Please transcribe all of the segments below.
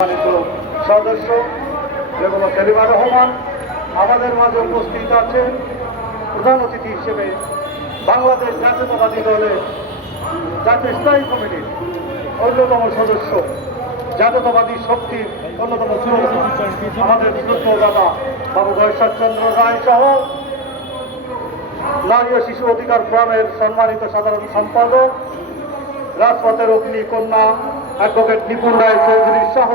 সম্মানিত সদস্য বেগম সেলিমা রহমান, আমাদের মাঝে উপস্থিত আছে প্রধান অতিথি হিসেবে বাংলাদেশ জাতীয়তাবাদী দলের জাতীয় স্থায়ী কমিটির অন্যতম সদস্য, জাতীয়তাবাদী শক্তির অন্যতম আমাদের শ্রদ্ধ দাদা বাবু চন্দ্র রায় সহ নারী ও শিশু অধিকার ফোরামের সম্মানিত সাধারণ সম্পাদক, রাজপথের অগ্নি কন্যা অ্যাডভোকেট নিপুণ রায়, চৌধুরী সহ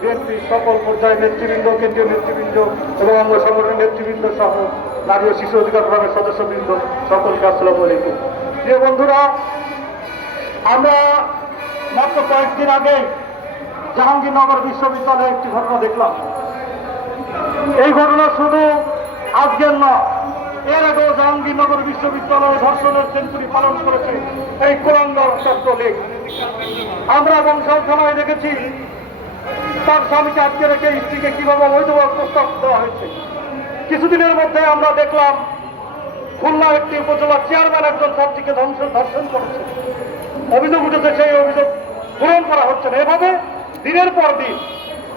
বিএনপির সকল পর্যায়ের নেতৃবৃন্দ, কেন্দ্রীয় নেতৃবৃন্দ এবং অঙ্গ সংগঠনের নেতৃবৃন্দ সহ নারী ও শিশু অধিকার ফোরামের সদস্যবৃন্দ সকলকে আসসালামু আলাইকুম। প্রিয় বন্ধুরা, আমরা মাত্র কয়েকদিন আগে জাহাঙ্গীরনগর বিশ্ববিদ্যালয়ে একটি ঘটনা দেখলাম। এই ঘটনা শুধু আজকের নয় এর আগেও জাহাঙ্গীরনগর বিশ্ববিদ্যালয়ে ধর্ষণের সেঞ্চুরি পালন করেছে এই কোরআন্দার ছাত্রলীগ। আমরা বংশাল থানায় দেখেছি, তার স্বামীকে আটকে রেখে স্ত্রীকে কীভাবে অবৈধভাবে প্রস্তাব দেওয়া হয়েছে। কিছুদিনের মধ্যে আমরা দেখলাম, খুলনা একটি উপজেলা চেয়ারম্যান একজন ছাত্রীকে ধ্বংস, ধর্ষণ করেছে। অভিযোগ উঠেছে সেই অভিযোগ পূরণ করা হচ্ছে না। এভাবে দিনের পর দিন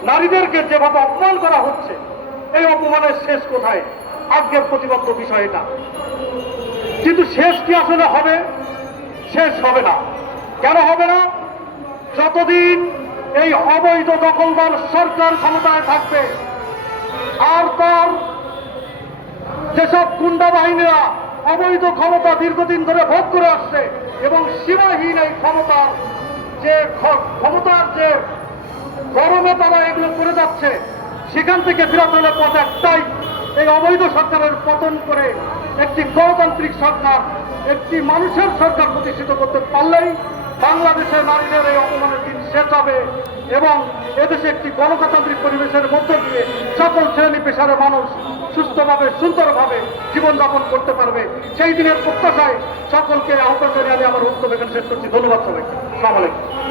নারীদেরকে যেভাবে অপমান করা হচ্ছে, এই অপমানের শেষ কোথায়? আজকের প্রতিবদ্ধ বিষয় এটা। কিন্তু শেষ কি আসলে হবে? শেষ হবে না। কেন হবে না? যতদিন এই অবৈধ দখলদার সরকার ক্ষমতায় থাকবে, আর তার যেসব গুন্ডা বাহিনীরা অবৈধ ক্ষমতা দীর্ঘদিন ধরে ভোগ করে আসছে এবং সীমাহীন এই ক্ষমতার যে ক্ষমতার যে গরমে তারা এগুলো করে যাচ্ছে, সেখান থেকে বিরত হলে পথ একটাই এই অবৈধ সরকারের পতন করে একটি গণতান্ত্রিক সরকার, একটি মানুষের সরকার প্রতিষ্ঠিত করতে পারলেই বাংলাদেশের নারীদের এই অপমানের দিন শেষ হবে এবং এদেশে একটি গণতান্ত্রিক পরিবেশের মধ্য দিয়ে সকল শ্রেণি পেশার মানুষ সুস্থভাবে, সুন্দরভাবে জীবনযাপন করতে পারবে। সেই দিনের প্রত্যাশায় সকলকে আহ্বান জানিয়ে আমি আমার বক্তব্য এখানে শেষ করছি। ধন্যবাদ সবাইকে। সালাম আলাইকুম।